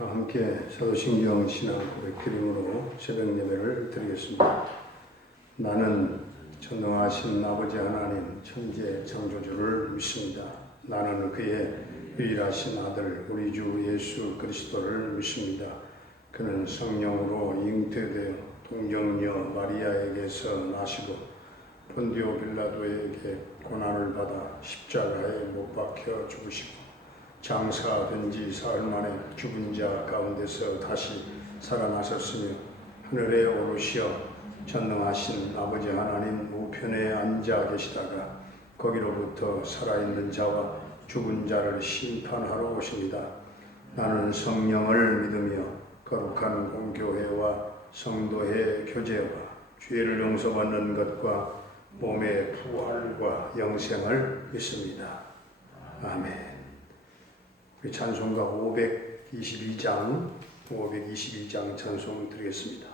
다 함께 사도신경 신앙 고백 드림으로 새벽 예배를 드리겠습니다. 나는 전능하신 아버지 하나님 천지의 창조주를 믿습니다. 나는 그의 유일하신 아들 우리 주 예수 그리스도를 믿습니다. 그는 성령으로 잉태되어 동정녀 마리아에게서 나시고 본디오 빌라도에게 고난을 받아 십자가에 못 박혀 죽으시고 장사된 지 사흘 만에 죽은 자 가운데서 다시 살아나셨으며 하늘에 오르시어 전능하신 아버지 하나님 우편에 앉아 계시다가 거기로부터 살아있는 자와 죽은 자를 심판하러 오십니다. 나는 성령을 믿으며 거룩한 공교회와 성도의 교제와 죄를 용서받는 것과 몸의 부활과 영생을 믿습니다. 아멘. 우리 찬송가 522장 찬송 드리겠습니다.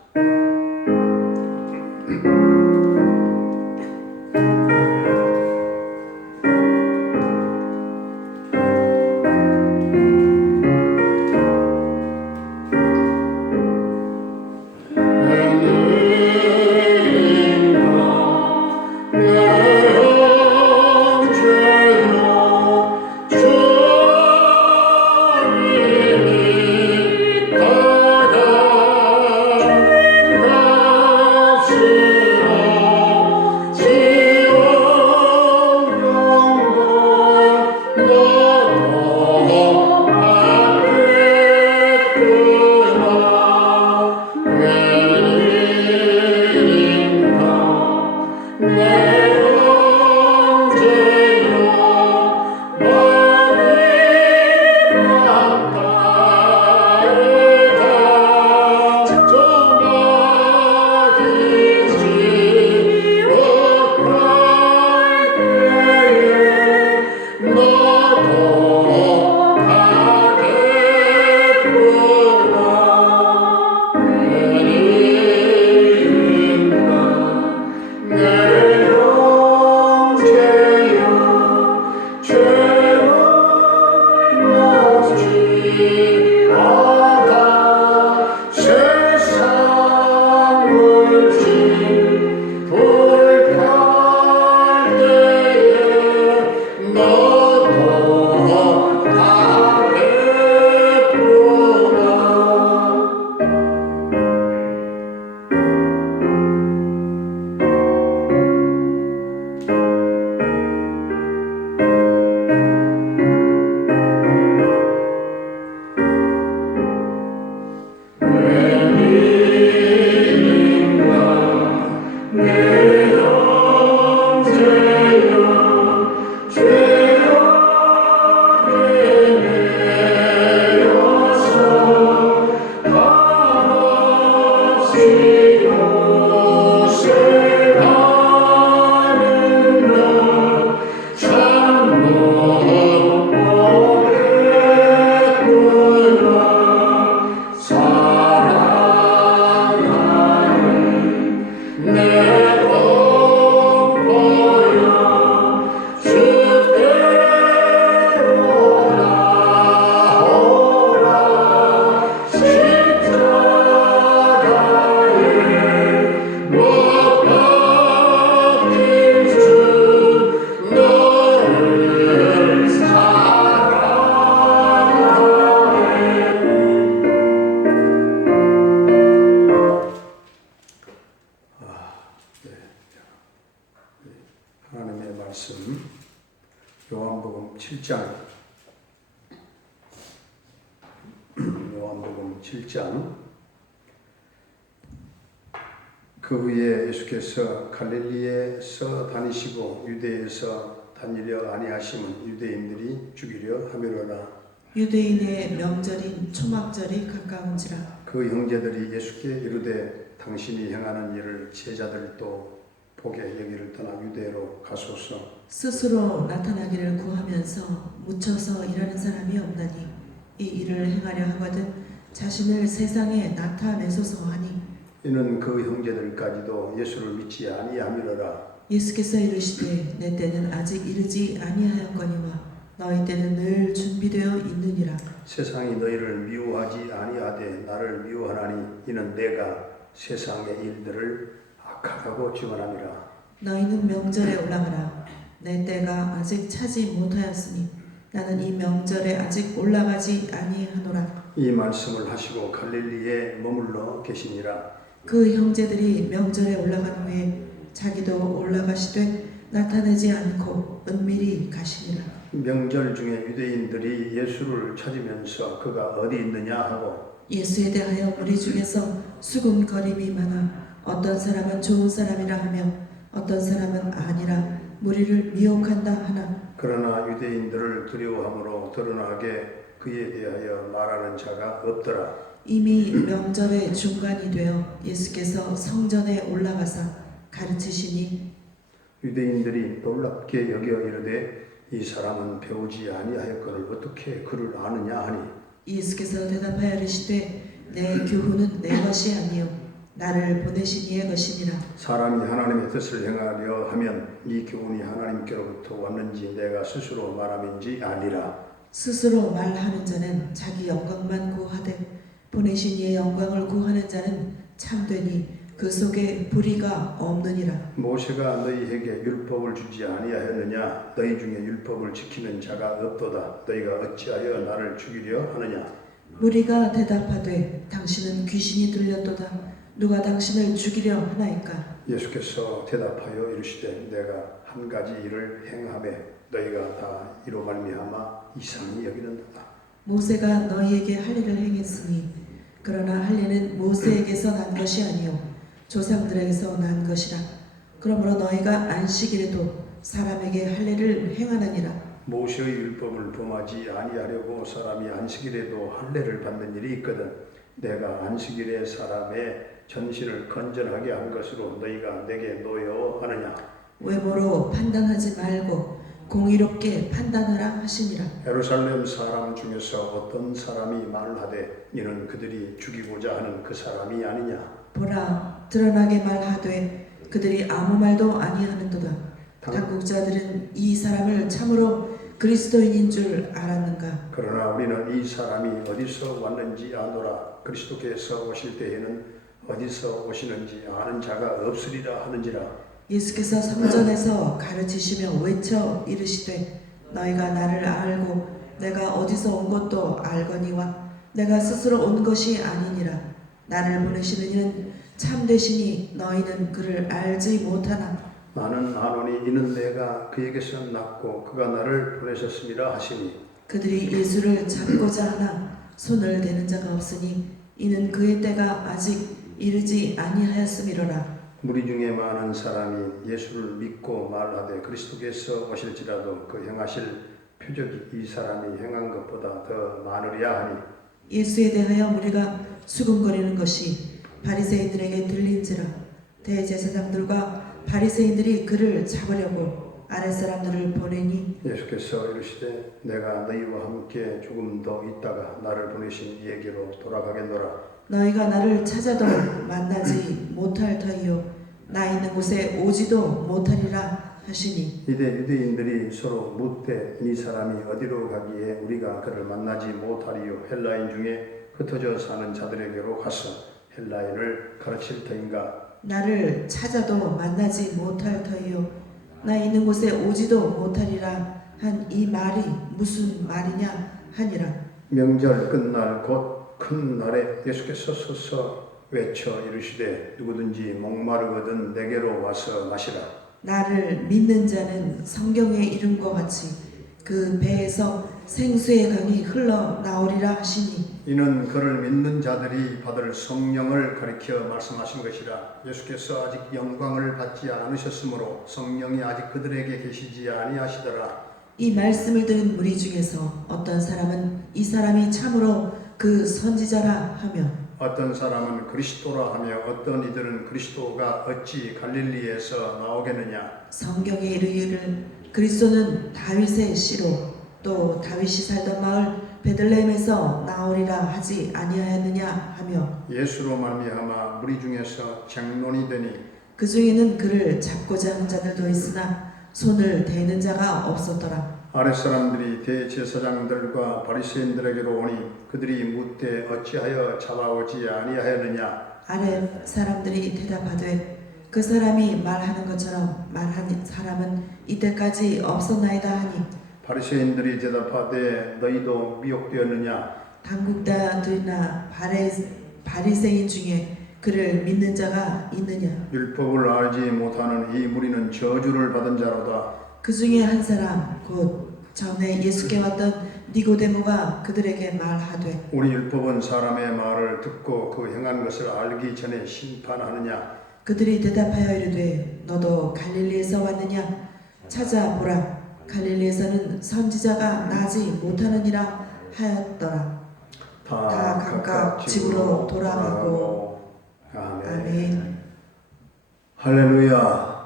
하나님의 말씀 요한복음 7장 그 후에 예수께서 갈릴리에서 다니시고 유대에서 다니려 아니하심은 유대인들이 죽이려 함이로라. 유대인의 명절인 초막절이 가까운지라. 그 형제들이 예수께 이르되 당신이 행하는 일을 제자들도 보게 여기를 떠나 유대로 가소서. 스스로 나타나기를 구하면서 묻혀서 일하는 사람이 없나니 이 일을 행하려 하거든 자신을 세상에 나타내소서 하니. 이는 그 형제들까지도 예수를 믿지 아니함이로라. 예수께서 이르시되 내 때는 아직 이르지 아니하였거니와 너희 때는 늘 준비되어 있느니라. 세상이 너희를 미워하지 아니하되 나를 미워하나니 이는 내가 세상의 일들을 악하다고 증언함이라. 너희는 명절에 올라가라. 내 때가 아직 차지 못하였으니 나는 이 명절에 아직 올라가지 아니하노라. 이 말씀을 하시고 갈릴리에 머물러 계시니라. 그 형제들이 명절에 올라간 후에 자기도 올라가시되 나타내지 않고 은밀히 가시니라. 명절 중에 유대인들이 예수를 찾으면서 그가 어디 있느냐 하고 예수에 대하여 무리 중에서 수군거림이 많아 어떤 사람은 좋은 사람이라 하며 어떤 사람은 아니라 무리를 미혹한다 하나 그러나 유대인들을 두려워함으로 드러나게 그에 대하여 말하는 자가 없더라. 이미 명절의 중간이 되어 예수께서 성전에 올라가사 가르치시니 유대인들이 놀랍게 여겨 이르되 이 사람은 배우지 아니하였거늘 어떻게 그를 아느냐 하니 예수께서 대답하여 이르시되 내 교훈은 내 것이 아니요 나를 보내신 이의 것이니라. 사람이 하나님의 뜻을 행하려 하면 이 교훈이 하나님께로부터 왔는지 내가 스스로 말함인지 아니라. 스스로 말하는 자는 자기 영광만 구하되 보내신 이의 영광을 구하는 자는 참되니 그 속에 불의가 없느니라. 모세가 너희에게 율법을 주지 아니하였느냐? 너희 중에 율법을 지키는 자가 없도다. 너희가 어찌하여 나를 죽이려 하느냐? 무리가 대답하되 당신은 귀신이 들렸도다. 누가 당신을 죽이려 하나이까? 예수께서 대답하여 이르시되 내가 한 가지 일을 행하매 너희가 다 이로 말미암아 이상히 여기는도다. 모세가 너희에게 할 일을 행했으니 그러나 할 일은 모세에게서 난 것이 아니요 조상들에게서 난 것이라. 그러므로 너희가 안식일에도 사람에게 할 일을 행하느니라. 모세의 율법을 범하지 아니하려고 사람이 안식일에도 할례를 받는 일이 있거든. 내가 안식일에 사람의 전신을 건전하게 한 것으로 너희가 내게 노여워하느냐? 외모로 판단하지 말고 공의롭게 판단하라 하시니라. 예루살렘 사람 중에서 어떤 사람이 말하되 이는 그들이 죽이고자 하는 그 사람이 아니냐? 보라 드러나게 말하되 그들이 아무 말도 아니하는도다. 당국자들은 이 사람을 참으로 그리스도인인 줄 알았는가? 그러나 우리는 이 사람이 어디서 왔는지 아노라. 그리스도께서 오실 때에는 어디서 오시는지 아는 자가 없으리라 하는지라. 예수께서 성전에서 가르치시며 외쳐 이르시되 너희가 나를 알고 내가 어디서 온 것도 알거니와 내가 스스로 온 것이 아니니라. 나를 보내시는 이는 참되시니 너희는 그를 알지 못하나 나는 아노니 이는 내가 그에게서 났고 그가 나를 보내셨음이라 하시니. 그들이 예수를 잡고자 하나 손을 대는 자가 없으니 이는 그의 때가 아직 이르지 아니하였음이로라. 무리 중에 많은 사람이 예수를 믿고 말하되 그리스도께서 오실지라도 그 행하실 표적이 이 사람이 행한 것보다 더 많으리야 하니. 예수에 대하여 무리가 수군거리는 것이 바리새인들에게 들린지라. 대제사장들과 바리새인들이 그를 잡으려고 아랫사람들을 보내니 예수께서 이르시되 내가 너희와 함께 조금 더 있다가 나를 보내신 이에게로 돌아가겠노라. 너희가 나를 찾아도 만나지 못할 터이요 나 있는 곳에 오지도 못하리라 하시니. 이때 유대인들이 서로 묻되 이 사람이 어디로 가기에 우리가 그를 만나지 못하리요? 헬라인 중에 흩어져 사는 자들에게로 가서 헬라인을 가르칠 터인가? 나를 찾아도 만나지 못할 터이요 나 있는 곳에 오지도 못하리라 한 이 말이 무슨 말이냐 하니라. 명절 끝날 곧 큰 날에 예수께서 서서 외쳐 이르시되 누구든지 목마르거든 내게로 와서 마시라. 나를 믿는 자는 성경의 이름과 같이 그 배에서 생수의 강이 흘러 나오리라 하시니. 이는 그를 믿는 자들이 받을 성령을 가리켜 말씀하신 것이라. 예수께서 아직 영광을 받지 않으셨으므로 성령이 아직 그들에게 계시지 아니하시더라. 이 말씀을 들은 무리 중에서 어떤 사람은 이 사람이 참으로 그 선지자라 하며 어떤 사람은 그리스도라 하며 어떤 이들은 그리스도가 어찌 갈릴리에서 나오겠느냐. 성경에 이르기를 그리스도는 다윗의 씨로 또 다윗이 살던 마을 베들레헴에서 나오리라 하지 아니하였느냐 하며 예수로 말미암아 무리 중에서 쟁론이 되니 그 중에는 그를 잡고자 하는 자들도 있으나 손을 대는 자가 없었더라. 아랫사람들이 대제사장들과 바리새인들에게로 오니 그들이 묻되 어찌하여 잡아오지 아니하였느냐. 아래 사람들이 대답하되 그 사람이 말하는 것처럼 말한 사람은 이때까지 없었나이다 하니 바리새인들이 대답하되 너희도 미혹되었느냐. 당국자들이나 바리새인 중에 그를 믿는 자가 있느냐. 율법을 알지 못하는 이 무리는 저주를 받은 자로다. 그 중에 한 사람 곧 전에 예수께 왔던 니고데모가 그들에게 말하되 우리 율법은 사람의 말을 듣고 그 행한 것을 알기 전에 심판하느냐. 그들이 대답하여 이르되 너도 갈릴리에서 왔느냐. 찾아보라. 갈릴리에서는 선지자가 나지 못하느니라 하였더라. 다 각각 집으로 돌아가고. 아멘. 할렐루야.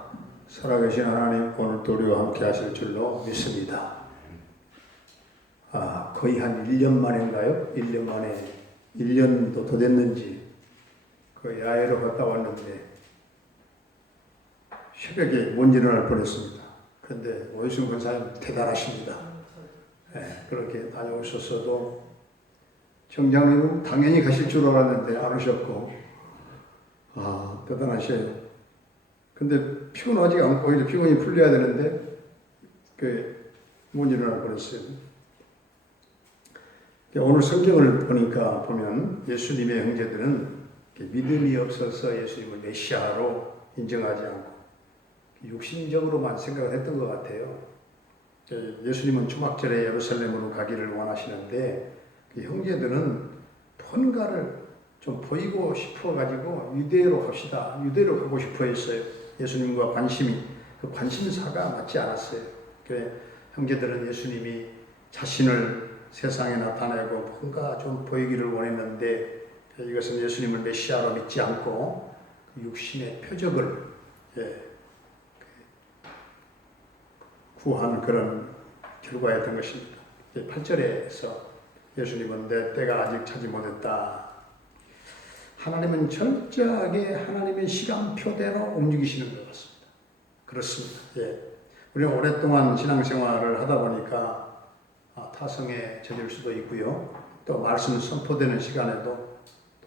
살아계신 하나님, 오늘도 우리와 함께 하실 줄로 믿습니다. 거의 한 1년 만인가요? 1년 만에 1년도 더 됐는지 그 야외로 갔다 왔는데 새벽에 못 일어날 뻔했습니다. 그런데 오이순 권사님 대단하십니다. 그렇게 다녀오셨어도 정장님은 당연히 가실 줄 알았는데 안 오셨고 대단하셔요. 근데 피곤하지 않고 이제 피곤이 풀려야 되는데 못 일어날 뻔했어요. 오늘 성경을 보면 예수님의 형제들은 믿음이 없어서 예수님을 메시아로 인정하지 않고 육신적으로만 생각을 했던 것 같아요. 예수님은 초막절에 예루살렘으로 가기를 원하시는데 형제들은 뭔가를 좀 보이고 싶어가지고 유대로 갑시다. 유대로 가고 싶어 했어요. 예수님과 그 관심사가 맞지 않았어요. 그래 형제들은 예수님이 자신을 세상에 나타내고 뭔가 좀 보이기를 원했는데 이것은 예수님을 메시아로 믿지 않고 육신의 표적을 구한 그런 결과였던 것입니다. 8절에서 예수님은 내 때가 아직 차지 못했다. 하나님은 철저하게 하나님의 시간표대로 움직이시는 것 같습니다. 그렇습니다. 우리가 오랫동안 신앙생활을 하다 보니까 타성에 젖을 수도 있고요. 또 말씀 선포되는 시간에도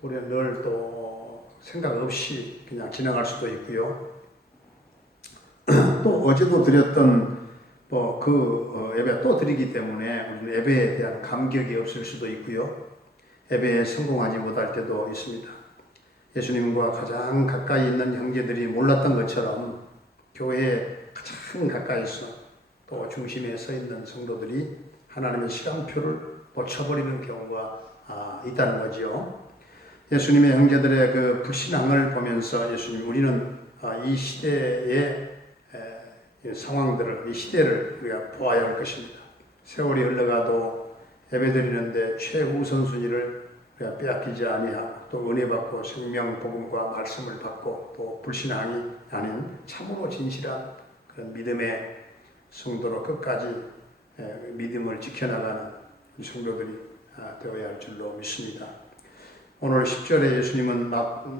우리가 늘 또 생각 없이 그냥 지나갈 수도 있고요. 또 어제도 드렸던 예배 또 드리기 때문에 우리는 예배에 대한 감격이 없을 수도 있고요. 예배에 성공하지 못할 때도 있습니다. 예수님과 가장 가까이 있는 형제들이 몰랐던 것처럼 교회에 가장 가까이서 또 중심에 서 있는 성도들이 하나님의 시간표를 놓쳐버리는 경우가 있다는 거죠. 예수님의 형제들의 그 불신앙을 보면서 우리는 이 시대의 상황들을, 이 시대를 우리가 보아야 할 것입니다. 세월이 흘러가도 예배드리는데 최우선순위를 우리가 빼앗기지 아니하고 또 은혜 받고 생명 복음과 말씀을 받고 또 불신앙이 아닌 참으로 진실한 그런 믿음의 성도로 끝까지 믿음을 지켜나가는 성도들이 되어야 할 줄로 믿습니다. 오늘 10절에 예수님은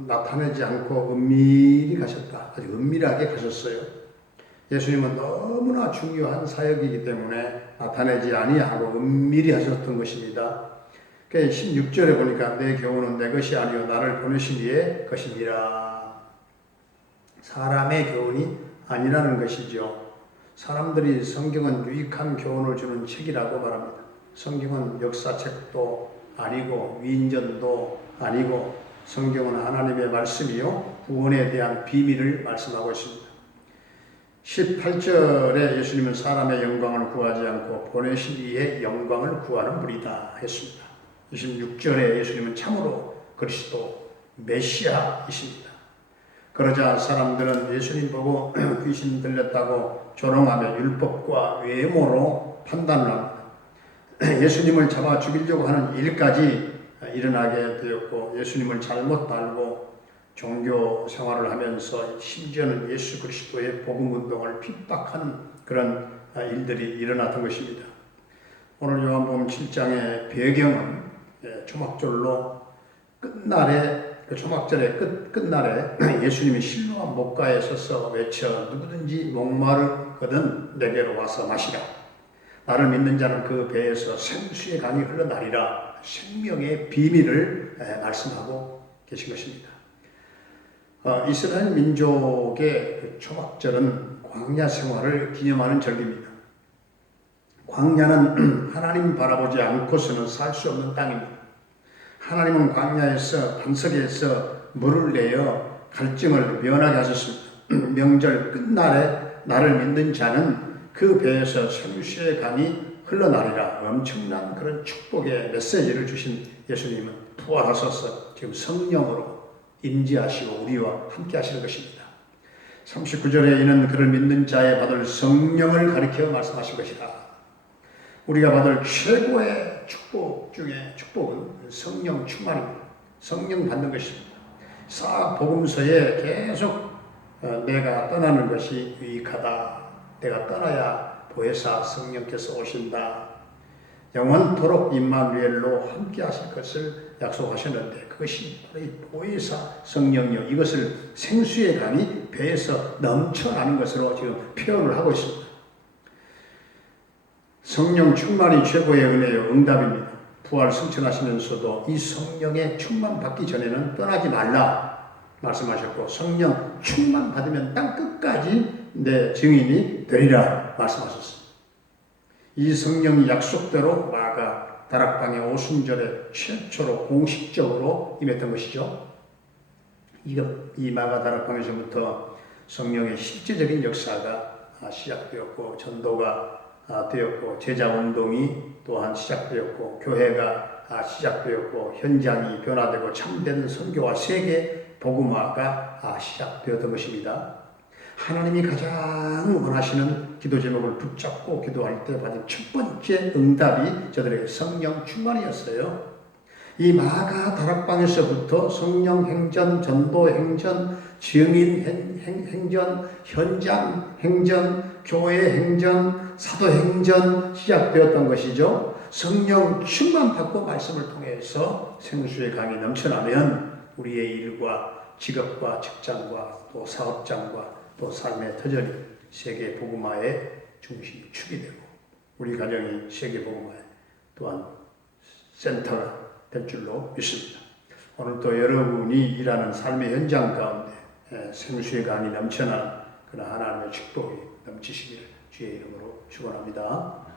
나타내지 않고 은밀히 가셨다. 아주 은밀하게 가셨어요. 예수님은 너무나 중요한 사역이기 때문에 나타내지 아니하고 은밀히 하셨던 것입니다. 16절에 보니까 내 교훈은 내 것이 아니요 나를 보내신 이의 것이니라. 사람의 교훈이 아니라는 것이죠. 사람들이 성경은 유익한 교훈을 주는 책이라고 말합니다. 성경은 역사책도 아니고 위인전도 아니고 성경은 하나님의 말씀이요 구원에 대한 비밀을 말씀하고 있습니다. 18절에 예수님은 사람의 영광을 구하지 않고 보내신 이의 영광을 구하는 분이다 했습니다. 26절에 예수님은 참으로 그리스도 메시아이십니다. 그러자 사람들은 예수님 보고 귀신 들렸다고 조롱하며 율법과 외모로 판단을 합니다. 예수님을 잡아 죽이려고 하는 일까지 일어나게 되었고 예수님을 잘못 알고 종교 생활을 하면서 심지어는 예수 그리스도의 복음 운동을 핍박하는 그런 일들이 일어났던 것입니다. 오늘 요한복음 7장의 배경은 초막절로 끝날에 초막절의 끝날에 예수님이 실로암 목가에 서서 외쳐 누구든지 목마르거든 내게로 와서 마시라. 나를 믿는 자는 그 배에서 생수의 강이 흘러나리라. 생명의 비밀을 말씀하고 계신 것입니다. 이스라엘 민족의 그 초막절은 광야 생활을 기념하는 절기입니다. 광야는 하나님 바라보지 않고서는 살 수 없는 땅입니다. 하나님은 광야에서 반석에서 물을 내어 갈증을 면하게 하셨습니다. 명절 끝날에 나를 믿는 자는 그 배에서 생수의 강이 흘러나리라. 엄청난 그런 축복의 메시지를 주신 예수님은 부활하셔서 지금 성령으로 임재하시고 우리와 함께 하시는 것입니다. 39절에 이는 그를 믿는 자에 받을 성령을 가리켜 말씀하신 것이라. 우리가 받을 최고의 축복 중에 축복은 성령 충만입니다. 성령 받는 것입니다. 복음서에 계속 내가 떠나는 것이 유익하다. 내가 떠나야 보혜사 성령께서 오신다. 영원토록 임마누엘로 함께 하실 것을 약속하셨는데 그것이 바로 이 보혜사 성령이요. 이것을 생수의 강이 배에서 넘쳐나는 것으로 지금 표현을 하고 있습니다. 성령 충만이 최고의 은혜요. 응답입니다. 부활 승천하시면서도 이 성령의 충만 받기 전에는 떠나지 말라 말씀하셨고 성령 충만 받으면 땅 끝까지 내 증인이 되리라 말씀하셨습니다. 이 성령이 약속대로 마가 다락방의 오순절에 최초로 공식적으로 임했던 것이죠. 이 마가 다락방에서부터 성령의 실제적인 역사가 시작되었고 전도가 되었고 제자운동이 또한 시작되었고 교회가 시작되었고 현장이 변화되고 참된 선교와 세계 복음화가 시작되었던 것입니다. 하나님이 가장 원하시는 기도 제목을 붙잡고 기도할 때 받은 첫 번째 응답이 저들에게 성령 충만이었어요. 이 마가 다락방에서부터 성령 행전, 전도 행전, 증인 행전, 현장 행전, 교회 행전, 사도 행전 시작되었던 것이죠. 성령 충만 받고 말씀을 통해서 생수의 강이 넘쳐나면 우리의 일과 직업과 직장과 또 사업장과 또 삶의 터전이 세계 복음화의 중심 축이 되고 우리 가정이 세계 복음화의 또한 센터가 될 줄로 믿습니다. 오늘 또 여러분이 일하는 삶의 현장 가운데 생수의 강이 넘쳐나는 그런 하나님의 축복이 넘치시기를 주의 이름으로 축원합니다.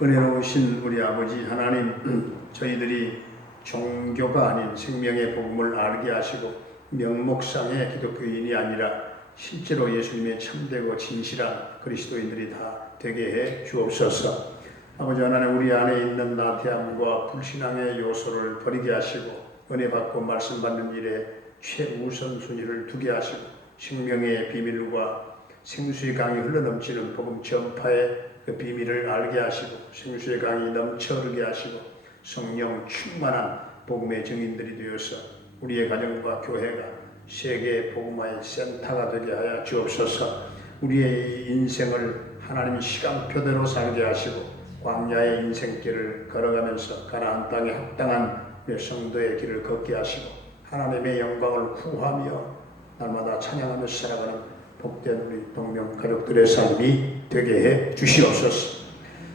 은혜로우신 우리 아버지 하나님, 저희들이 종교가 아닌 생명의 복음을 알게 하시고 명목상의 기독교인이 아니라 실제로 예수님의 참되고 진실한 그리스도인들이 다 되게 해 주옵소서. 아버지 하나님, 우리 안에 있는 나태함과 불신앙의 요소를 버리게 하시고 은혜 받고 말씀 받는 일에 최우선순위를 두게 하시고 생명의 비밀과 생수의 강이 흘러넘치는 복음 전파의 그 비밀을 알게 하시고 생수의 강이 넘쳐 흐르게 하시고 성령 충만한 복음의 증인들이 되어서 우리의 가정과 교회가 세계 복음화의 센터가 되게 하여 주옵소서. 우리의 인생을 하나님 시간표대로 살게 하시고 광야의 인생길을 걸어가면서 가나안 땅에 합당한 성도의 길을 걷게 하시고 하나님의 영광을 구하며 날마다 찬양하면서 살아가는 복된 우리 동명 가족들의 삶이 되게 해 주시옵소서.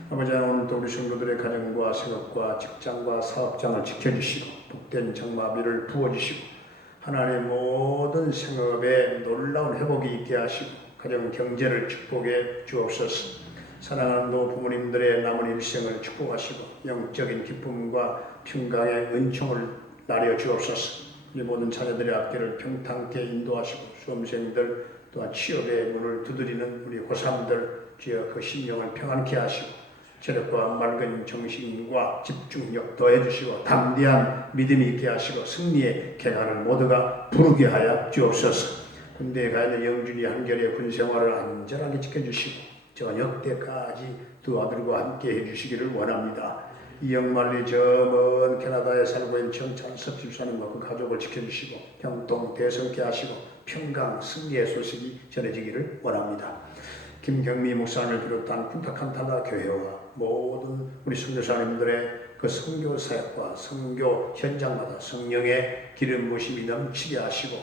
아버지 하나님, 오늘도 우리 성도들의 가정과 생업과 직장과 사업장을 지켜주시고 복된 정마비를 부어주시고 하나님의 모든 생업에 놀라운 회복이 있게 하시고 가정 경제를 축복해 주옵소서. 사랑하는 노부모님들의 남은 일생을 축복하시고 영적인 기쁨과 평강의 은총을 나려 주옵소서. 우리 모든 자녀들의 앞길을 평탄케 인도하시고 수험생들 또한 취업의 문을 두드리는 우리 고3들 주여 그 심령을 평안케 하시고 체력과 맑은 정신과 집중력 더해 주시고 담대한 믿음이 있게 하시고 승리의 갱하를 모두가 부르게 하여 주옵소서. 군대에 가 있는 영준이 한결의 군생활을 안전하게 지켜주시고 저녁 때까지 두 아들과 함께 해주시기를 원합니다. 이영만리 저 먼 캐나다에 살고 있는 정찬섭 집사님과 그 가족을 지켜주시고 형통 대성케 하시고 평강 승리의 소식이 전해지기를 원합니다. 김경미 목사님을 비롯한 쿤타칸타다 교회와 모든 우리 선교사님들의 그 선교 사역과 선교 현장마다 성령의 기름 부으심이 넘치게 하시고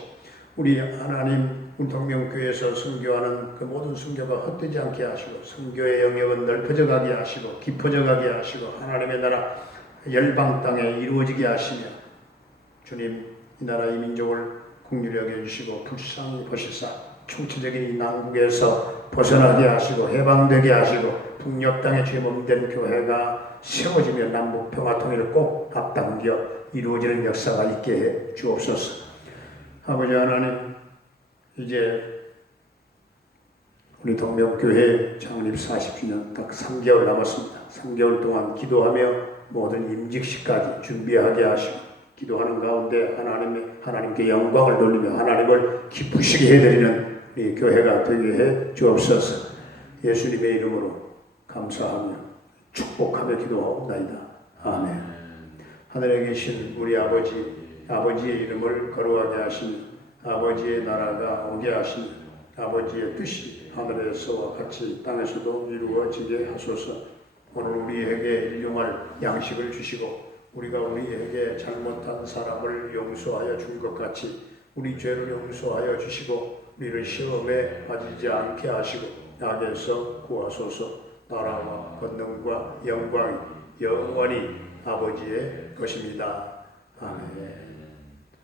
우리 하나님 운동명교회에서 선교하는 그 모든 선교가 헛되지 않게 하시고 선교의 영역은 넓어져 가게 하시고 깊어져 가게 하시고 하나님의 나라 열방 땅에 이루어지게 하시며 주님 이 나라 이 민족을 긍휼히 여겨주시고 불쌍히 보시사 총체적인 이 난국에서 벗어나게 하시고 해방되게 하시고 북녘 땅에 죄범된 교회가 세워지며 남북 평화 통일을 꼭 앞당겨 이루어지는 역사가 있게 해 주옵소서. 아버지 하나님, 이제 우리 동명교회 창립 40주년 딱 3개월 남았습니다. 3개월 동안 기도하며 모든 임직식까지 준비하게 하시고 기도하는 가운데 하나님께 영광을 돌리며 하나님을 기쁘시게 해드리는 우리 교회가 되게 해 주옵소서. 예수님의 이름으로 감사하며 축복하며 기도하옵나이다. 아멘. 하늘에 계신 우리 아버지의 이름을 거룩하게 하시며 아버지의 나라가 오게 하시며 아버지의 뜻이 하늘에서와 같이 땅에서도 이루어지게 하소서. 오늘 우리에게 일용할 양식을 주시고 우리가 우리에게 잘못한 사람을 용서하여 준 것 같이 우리 죄를 용서하여 주시고 우리를 시험에 빠지지 않게 하시고 악에서 구하소서. 나라와 권능과 영광이 영원히 아버지의 것입니다. 아멘.